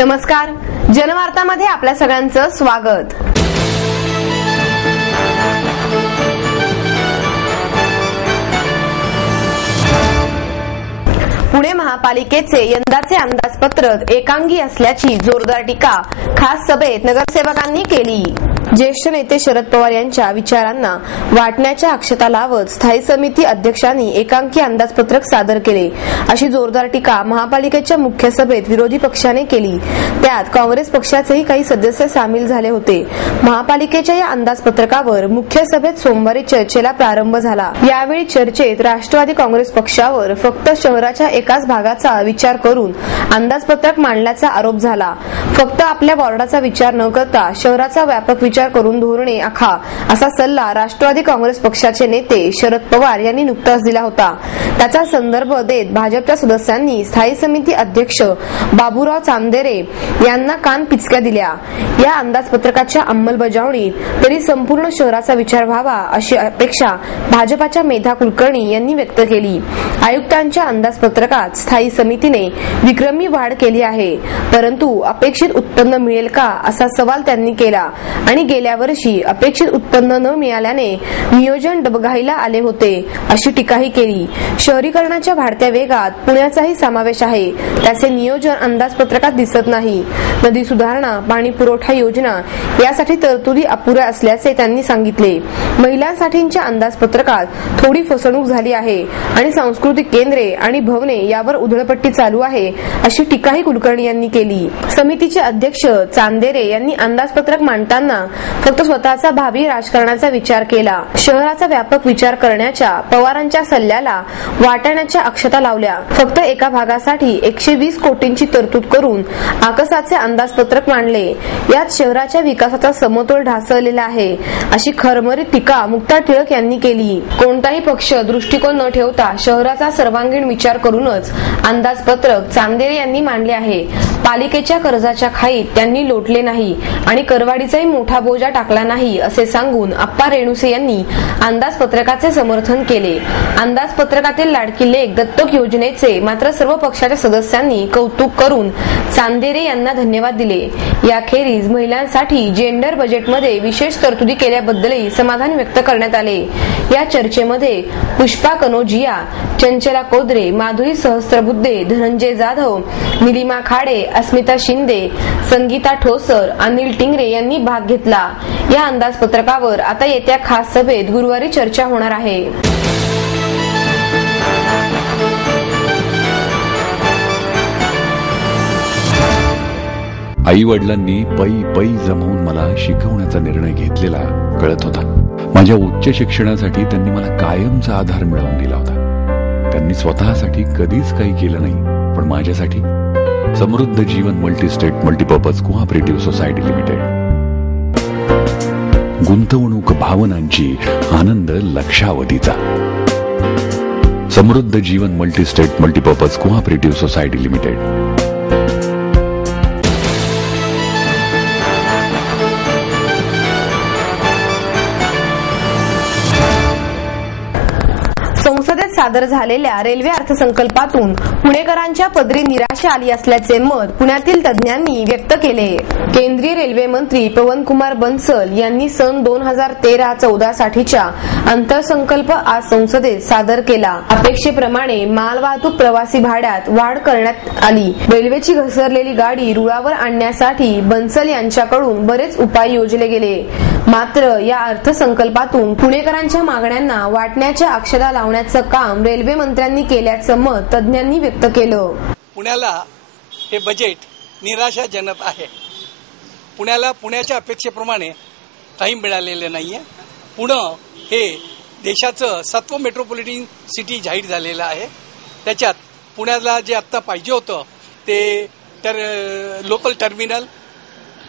नमस्कार, जनवार्तामध्ये आपल्या सगळ्यांचं स्वागत। पुणे महापालिकेचे यंदाचे अंदाजपत्रक एकांगी असल्याची जोरदार टीका खास सभेत नगरसेवकांनी केली। ज्येष्ठ नेते शरद पवार यांच्या विचारांना वाटण्याच्या अक्षता लावत स्थायी समिती अध्यक्षांनी एकांकी अंदाजपत्रक सादर केले, अशी जोरदार टीका महापालिकेच्या मुख्य सभेत विरोधी पक्षाने केली। त्यात काँग्रेस पक्षाचेही काही सदस्य सामील झाले होते। महापालिकेच्या या अंदाजपत्रकावर मुख्य सभेत सोमवारी चर्चेला प्रारंभ झाला। यावेळी चर्चेत राष्ट्रवादी काँग्रेस पक्षावर फक्त शहराच्या एकाच भागाचा विचार करून अंदाजपत्रक मांडल्याचा आरोप झाला। फक्त आपल्या वॉर्डाचा विचार न करता शहराचा व्यापक विचार करून धोरणे आखा, असा सल्ला राष्ट्रवादी काँग्रेस पक्षाचे नेते शरद पवार यांनी नुकताच दिला होता। त्याचा संदर्भ देत भाजपच्या सदस्यांनी स्थायी समिती अध्यक्ष बाबूराव चांदेरे यांना कान पिचक्या दिल्या। या अंदाजपत्रकाच्या अंमलबजावणीत तरी संपूर्ण शहराचा विचार व्हावा, अशी अपेक्षा भाजपाच्या मेधा कुलकर्णी यांनी व्यक्त केली। आयुक्तांच्या अंदाजपत्रकात स्थायी समितीने विक्रमी वाढ केली आहे, परंतु अपेक्षित उत्पन्न मिळेल का, असा सवाल त्यांनी केला आणि गेल्या वर्षी अपेक्षित उत्पन्न न मिळाल्याने नियोजन डबघाईला आले होते, अशी टीकाही केली। शहरीकरणाच्या वाढत्या वेगात पुण्याचाही समावेश आहे, त्याचे नियोजन अंदाजपत्रकात दिसत नाही। नदी सुधारणा, पाणी पुरवठा योजना यासाठी तरतुदी अपुऱ्या असल्याचे त्यांनी सांगितले। महिलांसाठीच्या अंदाजपत्रकात थोडी फसवणूक झाली आहे आणि सांस्कृतिक केंद्रे आणि भवने यावर उधळपट्टी चालू आहे, अशी टीकाही कुलकर्णी यांनी केली। समितीचे अध्यक्ष चांदेरे यांनी अंदाजपत्रक मांडताना फक्त स्वतःचा भावी राजकारणाचा विचार केला। शहराचा व्यापक विचार करण्याच्या पवारांच्या सल्ल्याला वाटाण्याच्या अक्षता लावल्या। फक्त एका भागासाठी 120 कोटींची तरतूद करून आकसाचे अंदाजपत्रक मांडले। यात शहराच्या विकासाचा समतोल ढासळलेला आहे, अशी खरमरीत टीका मुक्ता टिळक यांनी केली। कोणताही पक्ष दृष्टिकोन न ठेवता शहराचा सर्वांगीण विचार करूनच अंदाजपत्रक चांदेरे यांनी मांडले आहे। पालिकेच्या कर्जाच्या खाईत त्यांनी लोटले नाही आणि करवाढीचाही मोठा बोजा टाकला नाही, असे सांगून आप्पा रेणुसे यांनी अंदाजपत्रकाचे समर्थन केले। अंदाजपत्रकातील लाडकी लेक दत्तक योजनेचे मात्र सर्व पक्षाच्या सदस्यांनी कौतुक करून चांदेरे यांना धन्यवाद दिले। याखेरीज महिलांसाठी जेंडर बजेटमध्ये विशेष तरतुदी केल्याबद्दलही समाधान व्यक्त करण्यात आले। या चर्चेमध्ये पुष्पा कनोजिया, चंचला कोदरे, माधुरी सहस्त्रबुद्धे, धनंजय जाधव, निलिमा खाडे, अस्मिता शिंदे, संगीता ठोसर, अनिल टिंगरे यांनी भाग घेतला। या अंदाजपत्रकावर आता येत्या खास सभेत गुरुवारी चर्चा होणार आहे। आई वडिलांनी पै जमवून मला शिकवण्याचा निर्णय घेतलेला कळत होता। माझ्या उच्च शिक्षणासाठी त्यांनी मला कायमचा आधार मिळवून दिला होता। त्यांनी स्वतःसाठी कधीच काही केलं नाही, पण माझ्यासाठी Samruddha Jeevan multi state multipurpose cooperative society limited. गुंतवणूक भावनांची, आनंद लक्षावधीचा। Samruddha Jeevan multi state multipurpose cooperative society limited. संसदेत सादर झालेल्या रेल्वे अर्थसंकल्पातून पुणेकरांच्या पदरी निराशा आली असल्याचे मत पुण्यातील तज्ज्ञांनी व्यक्त केले। केंद्रीय रेल्वे मंत्री पवन कुमार बन्सल यांनी सन 2013-14 साठीच्या अर्थसंकल्प आज संसदेत सादर केला। अपेक्षेप्रमाणे मालवाहतूक प्रवासी भाड्यात वाढ करण्यात आली। रेल्वेची घसरलेली गाडी रुळावर आणण्यासाठी बन्सल यांच्याकडून बरेच उपाय योजले गेले, मात्र या अर्थसंकल्पातून पुणेकरांच्या मागण्यांना वाटण्याच्या अक्षता लावण्याचं काम रेल्वे मंत्र्यांनी केल्याचं मत तज्ज्ञांनी व्यक्त केलं। पुण्याला हे बजेट निराशाजनक आहे। पुण्याला पुण्याच्या अपेक्षेप्रमाणे काही मिळालेले नाहीये। पुणे हे देशाचं 7वं मेट्रोपॉलिटन सिटी जाहीर झालेलं आहे। त्याच्यात पुण्याला जे आत्ता पाहिजे होतं ते लोकल टर्मिनल,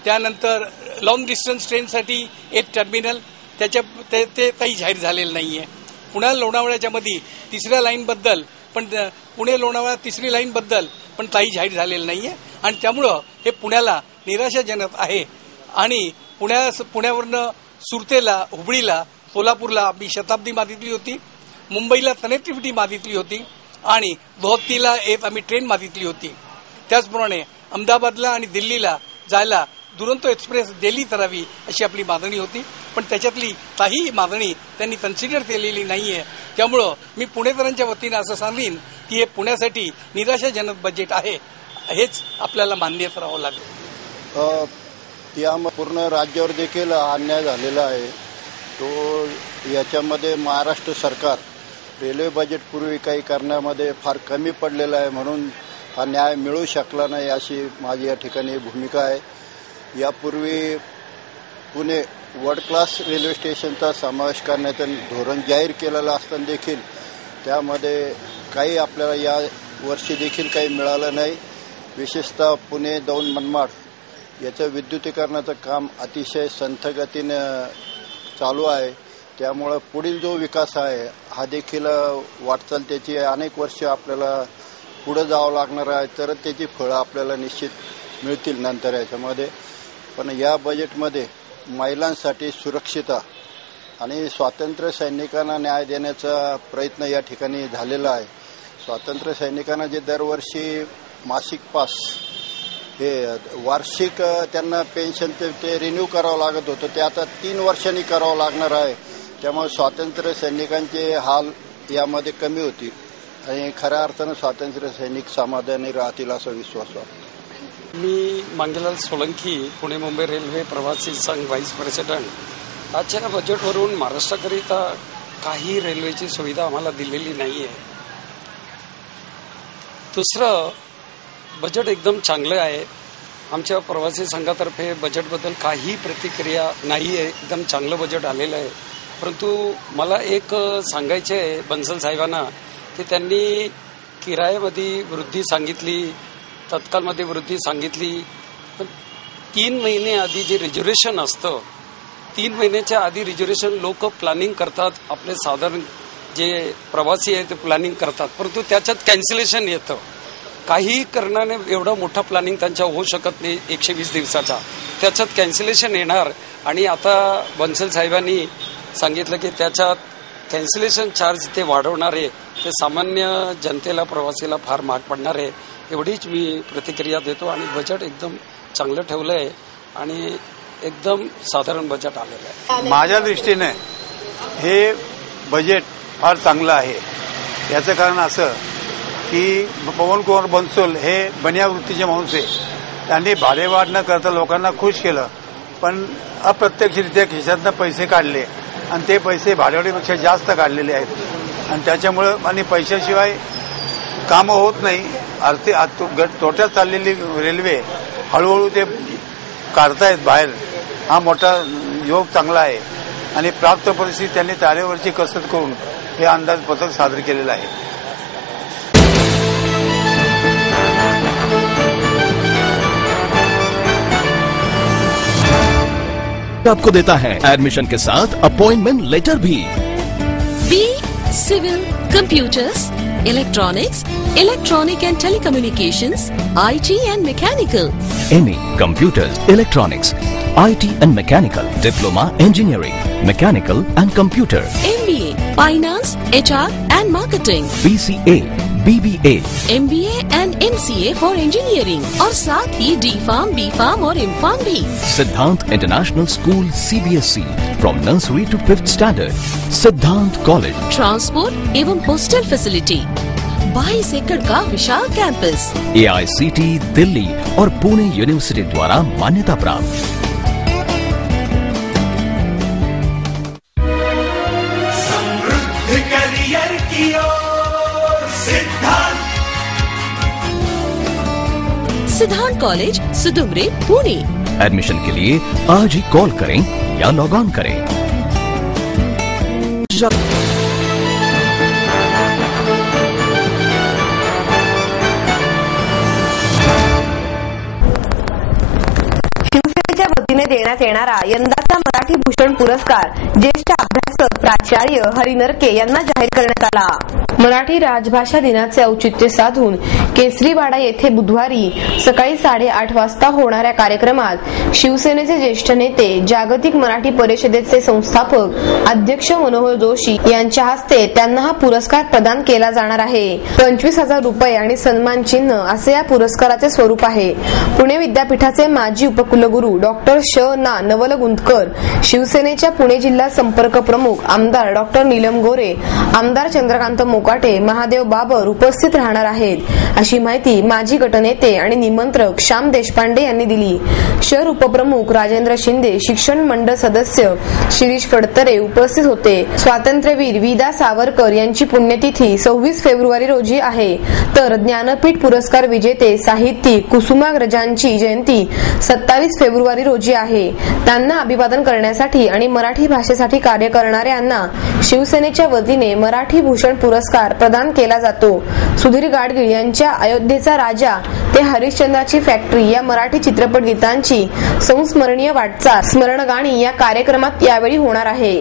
त्यानंतर लॉंग डिस्टन्स ट्रेनसाठी एक टर्मिनल, ते काही जाहीर झालेलं नाहीये। पुणे लोणावळ्याच्या मध्ये तिसऱ्या लाईनबद्दल पण पुणे लोणावळा तिसरी लाईनबद्दल पण काही जाहीर झालेलं नाहीये आणि त्यामुळं हे पुण्याला निराशाजनक आहे। आणि पुण्यावरनं सुरतेला, हुबळीला, सोलापूरला आम्ही शताब्दी मागितली होती, मुंबईला कनेक्टिव्हिटी मागितली होती आणि गुवाहाटीला एक आम्ही ट्रेन मागितली होती। त्याचप्रमाणे अहमदाबादला आणि दिल्लीला जायला दुरंतो एक्सप्रेस दिल्ली करावी अशी आपली मागणी होती, पण त्याच्यातली काहीही मागणी त्यांनी कन्सिडर केलेली नाहीये. त्यामुळं मी पुणेकरांच्या वतीनं असं सांगेन की हे पुण्यासाठी निराशाजनक बजेट आहे, हेच आपल्याला मान्य करावं लागेल. या पूर्ण राज्यावर देखील अन्याय झालेला आहे. तो याच्यामध्ये महाराष्ट्र सरकार रेल्वे बजेट पूर्वी काही करण्यामध्ये फार कमी पडलेलं आहे, म्हणून हा न्याय मिळू शकला नाही अशी माझी या ठिकाणी भूमिका आहे. यापूर्वी पुणे वर्ल्ड क्लास रेल्वे स्टेशनचा समावेश करण्याचं धोरण जाहीर केलेलं असताना देखील त्यामध्ये काही आपल्याला या वर्षी देखील काही मिळालं नाही. विशेषतः पुणे दौंड मनमाड याचं विद्युतीकरणाचं काम अतिशय संथ गतीनं चालू आहे. त्यामुळं पुढील जो विकास आहे हा देखील वाटचाल त्याची अनेक वर्ष आपल्याला पुढे जावं लागणार आहे, तर त्याची फळं आपल्याला निश्चित मिळतील नंतर याच्यामध्ये. पण या बजेटमध्ये महिलांसाठी सुरक्षितता आणि स्वातंत्र्य सैनिकांना न्याय देण्याचा प्रयत्न या ठिकाणी झालेला आहे. स्वातंत्र्य सैनिकांना जे दरवर्षी मासिक पास हे वार्षिक त्यांना पेन्शन ते रिन्यू करावं लागत होतं, ते आता 3 वर्षांनी करावं लागणार आहे. त्यामुळे स्वातंत्र्य सैनिकांचे हाल यामध्ये कमी होतील आणि खऱ्या अर्थानं स्वातंत्र्य सैनिक समाधानी राहतील असा विश्वास वाटतो. मी मांगेलाल सोलंकी, पुणे मुंबई रेल्वे प्रवासी संघ व्हाईस प्रेसिडेंट. आजच्या बजेटवरून महाराष्ट्राकरिता काही रेल्वेची सुविधा आम्हाला दिलेली नाहीये. दुसरं, बजेट एकदम चांगलं आहे. आमच्या प्रवासी संघातर्फे बजेटबद्दल काही प्रतिक्रिया नाही आहे. एकदम चांगलं बजेट आलेलं आहे. परंतु मला एक सांगायचं आहे बन्सल साहेबांना की त्यांनी किरायामध्ये वृद्धी सांगितली, तत्कालमध्ये वृद्धी सांगितली, पण 3 महिने आधी जे रिझर्वेशन असतं, 3 महिन्याच्या आधी रिझर्वेशन लोक प्लॅनिंग करतात. आपले साधारण जे प्रवासी आहे ते प्लॅनिंग करतात, परंतु त्याच्यात कॅन्सलेशन येतं. काही कारणाने एवढा मोठा प्लॅनिंग त्यांच्या होऊ शकत नाही 120 दिवसाचा, त्याच्यात कॅन्सलेशन येणार. आणि आता बन्सल साहेबांनी सांगितलं की त्याच्यात कॅन्सलेशन चार्ज ते वाढवणार आहे, ते सामान्य जनतेला प्रवासीला फार महाग पडणार आहे. एवढीच मी प्रतिक्रिया देतो. आणि बजेट एकदम चांगलं ठेवलं आहे आणि एकदम साधारण बजेट आलेलं आहे. माझ्या दृष्टीने हे बजेट फार चांगलं आहे. याचं कारण असं की पवनकुमार बन्सल हे बनिया वृत्तीचे माणूस आहे. त्यांनी भाडेवाढ न करता लोकांना खुश केलं, पण अप्रत्यक्षरित्या खिशातनं पैसे काढले आणि ते पैसे भाडेवाढीपेक्षा जास्त काढलेले आहेत. आणि त्याच्यामुळं आणि पैशाशिवाय कामं होत नाही. तोट्यात चाललेली रेल्वे हळूहळू ते काढतायत बाहेर. हा मोठा योग चांगला आहे आणि प्राप्त परिस्थिती त्यांनी तारेवरची कसरत करून हे अंदाजपत्रक सादर केलेलं आहे. आपको देता है एडमिशन के साथ अपॉइंटमेंट लेटर भी. B civil, computers, electronics, electronic and telecommunications, IT and mechanical. MA Computers, Electronics, IT and Mechanical, Diploma Engineering, Mechanical and Computer. MBA Finance, HR and Marketing. BCA, BBA, MBA and MCA for Engineering. और साथ ही D-Farm, B-Farm और M-Farm भी. Siddhant International School CBSE from nursery to 5th standard. Siddhant College. Transport एवं hostel facility. 22 एकड़ का विशाल campus. AICT Delhi और Pune university द्वारा मान्यता प्राप्त. समृद्ध करियर की ओर सिद्धांत कॉलेज, सुदुमरे, पुणे. एडमिशन के लिए आज ही कॉल करें या लॉग ऑन करें. शिवसेनेच्या वतीने देण्यात येणारा यंदाचा मराठी भूषण पुरस्कार ज्येष्ठ अभ्यासक पुरस्कार प्राचार्य हरी नरके यांना जाहीर करण्यात आला. मराठी राजभाषा दिनाचे औचित्य साधून केसरीवाडा येथे बुधवारी सकाळी 8:30 वाजता होणाऱ्या कार्यक्रमात शिवसेनेचे ज्येष्ठ नेते, जागतिक मराठी परिषदेचे संस्थापक अध्यक्ष मनोहर जोशी यांच्या हस्ते त्यांना हा पुरस्कार प्रदान केला जाणार आहे. 25,000 रुपये आणि सन्मान चिन्ह असे या पुरस्काराचे स्वरूप आहे. पुणे विद्यापीठाचे माजी उपकुलगुरू डॉक्टर ना नवलगुंदकर, शिवसेनेच्या पुणे जिल्हा संपर्क प्रमुख आमदार डॉक्टर नीलम गोरे, आमदार चंद्रकांत मोकाटे, महादेव बाबर उपस्थित राहणार आहेत, अशी माहिती माजी गटनेते आणि निमंत्रक श्याम देशपांडे यांनी दिली. शहर उपप्रमुख राजेंद्र शिंदे, शिक्षण मंडळ सदस्य शिरीष फडतरे उपस्थित होते. स्वातंत्र्यवीर विदा सावरकर यांची पुण्यतिथी 26 फेब्रुवारी रोजी आहे, तर ज्ञानपीठ पुरस्कार विजेते साहित्यिक कुसुमाग्रजांची जयंती 27 फेब्रुवारी रोजी आहे. त्यांना अभिवादन करण्यासाठी आणि मराठी भाषेसाठी कार्य करणाऱ्यांना शिवसेनेच्या वतीने मराठी भूषण पुरस्कार प्रदान केला जातो. सुधीर गाडगीळ यांच्या अयोध्येचा राजा ते हरिश्चंद्राची फॅक्टरी या मराठी चित्रपट गीतांची संस्मरणीय वाटचाल स्मरणगाणी या कार्यक्रमात यावेळी होणार आहे.